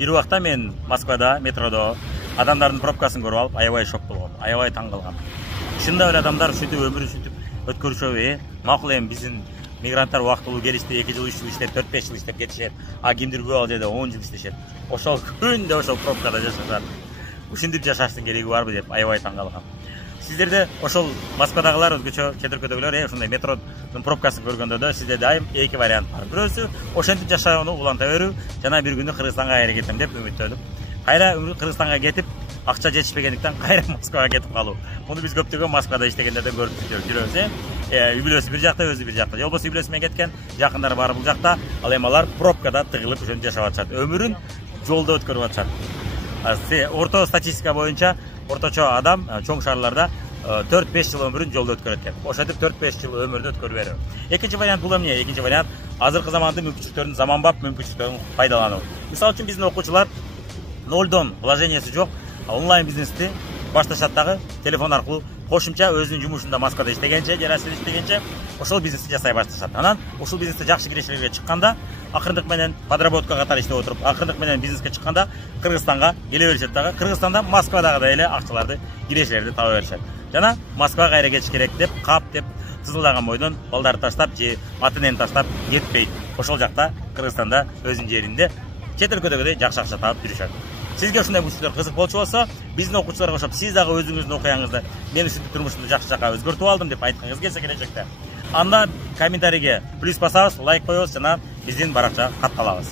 бир убакта мен Москвада метродо адамдардын пробкасын көрүп алып аябай шок болгом, аябай таң калгам. Ушундай эле адамдар ушинтип өмүрүн ушинтип өткөрүшөбү? Макул эми биздин мигранттар убактылуу келишти, 2 жыл 3 жыл иштеп, 4-5 жыл иштеп кетишет. А кимдир көп ал жерде 10 жыл иштешет. Ошол күндө ошол пробкада жашашат. Ушинтип жашаштын кереги барбы деп аябай таң калгам. Сиздерде ошол Москвадагылар өзгөчө чет өлкөдөгүлөр ушундай метродун пробкасын көргөндө да сизде дайым эки вариант бар. Бирөөсү ошентип жашоону уланта берүү, жана бир күнү Кыргызстанга кайра кетем деп үмүттөнүп, кайра Кыргызстанга кетип, акча жетишпегендиктен кайра Москвага кетип калуу. Муну биз көптөгөн Москвада иштегендерден көрүп жүрөбүз. Үй бүлөсү бир жакта, өзү бир жакта. Же болбосо үй бүлөсү менен кеткен, жакындары баары бул жакта, ал эми алар пробкада тыгылып ошентип жашап атышат. Өмүрүн жолдо өткөрүп атышат. Орто статистика боюнча орточо адам чоң шаарларда 4-5 жыл өмүрүн жолдо өткөрөт деп. Ошентип 4-5 жыл өмүрдү өткөрүп берүү. Экинчи вариант бул эмне? Экинчи вариант азыркы замандын мүмкүнчүлүктөрүн, заманбап мүмкүнчүлүктөрүн пайдалануу. Мисалы үчүн биздин окуучулар нолдон вложениясы жок онлайн бизнести башташат дагы телефон аркылуу кошумча өзүнүн жумушунда Москвада иштегенче, же Россияда иштегенче ошол бизнести жасай башташат. Анан ушул бизнесте жакшы кирешелерге чыкканда, акырындык менен подработка катары иштеп отуруп, акырындык менен бизнеске чыкканда Кыргызстанга келе беришет дагы. Кыргызстанда Москвадагыдай эле акчаларды, кирешелерди таба беришет. Жана Москвага кайра кетиш керек деп, кап деп тызылдаган бойдон балдарды таштап же атын таштап кетпейт. Ошол жакта Кыргызстанда өзүнүн жеринде чет өлкөдөгүдөй жакшы акча таап жүрүшөт. Сизге ушундай мүчөлөр кызык болчу болсо, биздин окуучуларга окшоп сиз дагы өзүңүздүн окуяңызды мен ушинтип турмушумду жакшы жака өзгөртүп алдым деп айткыңыз келсе келечекте, анда комментарийге плюс басабыз, лайк коебуз жана биздин баракчага катталабыз.